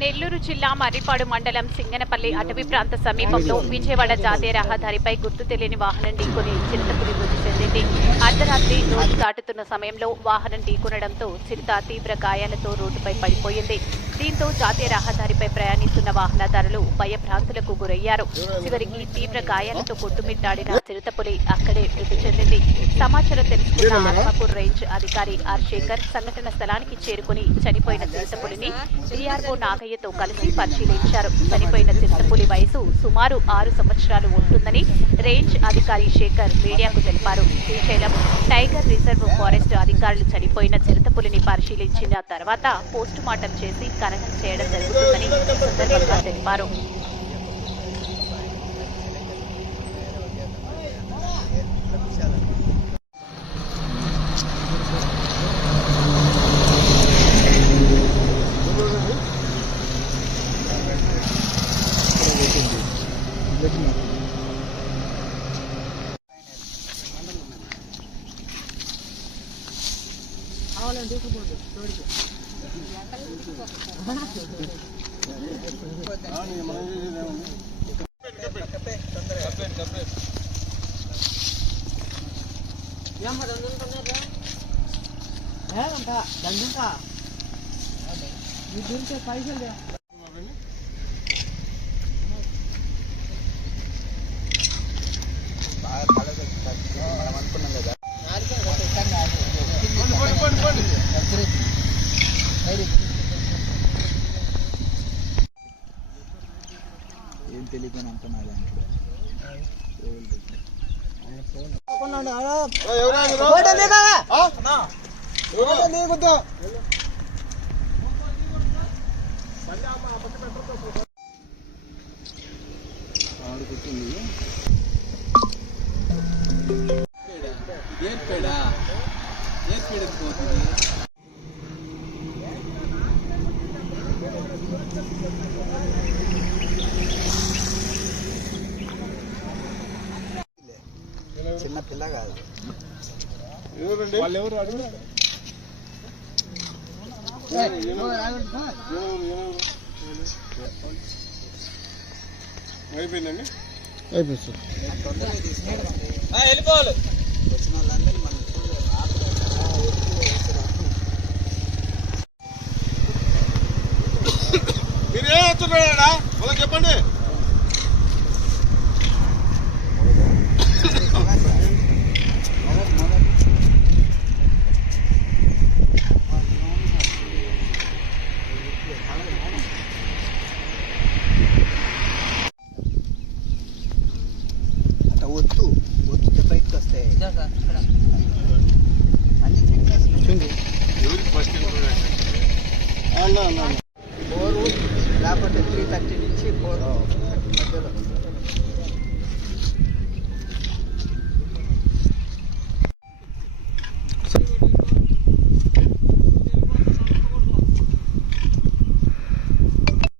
నెల్లూరు జిల్లా మర్రిపాడు మండలం సింగనపల్లి అటవీ ప్రాంత సమీపంలో విజయవాడ జాతీయ రహదారిపై గుర్తు తెలియని వాహనం ఢీకొని చిరుతపులి మృతి చెందింది. అర్ధరాత్రి రోజు దాటుతున్న సమయంలో వాహనం ఢీకొనడంతో చిరుత తీవ్ర గాయాలతో రోడ్డుపై పడిపోయింది. దీంతో జాతీయ రహదారిపై ప్రయాణిస్తున్న వాహనదారులు భయభ్రాంతులకు గురయ్యారు. చివరికి తీవ్ర గాయాలతో కొట్టుమిట్టాడిన చిరుతపులి అక్కడే మృతి చెందింది. సమాచారం తెలుసుకున్న ఆత్మకూరు రేంజ్ అధికారి ఆర్ శేఖర్ సంఘటన స్థలానికి చేరుకుని చనిపోయిన చిరుతపులిని డిఆర్ఓ నాగయ్యతో కలిసి పరిశీలించారు. చనిపోయిన చిరుతపులి వయసు సుమారు 6 సంవత్సరాలు ఉంటుందని రేంజ్ అధికారి శేఖర్ మీడియాకు తెలిపారు. శ్రీశైలం టైగర్ రిజర్వ్ ఫారెస్ట్ అధికారులు చనిపోయిన చిరుతపులిని పరిశీలించిన తర్వాత పోస్టుమార్టం చేసి ఖననం చేయడం జరుగుతుందని సందర్భంగా తెలిపారు. ఏం తెలియదు చిన్న పిల్ల కాదు. వాళ్ళెవరు అయిపోయిందండి. అయిపోయింది సార్. వెళ్ళిపోవాలి. వచ్చిన వాళ్ళందరూ మనం మీరు ఏం వస్తున్నాడా వాళ్ళకి చెప్పండి. ఒత్తుతే బయటకు వస్తాయి. ఎవరికి ఫస్ట్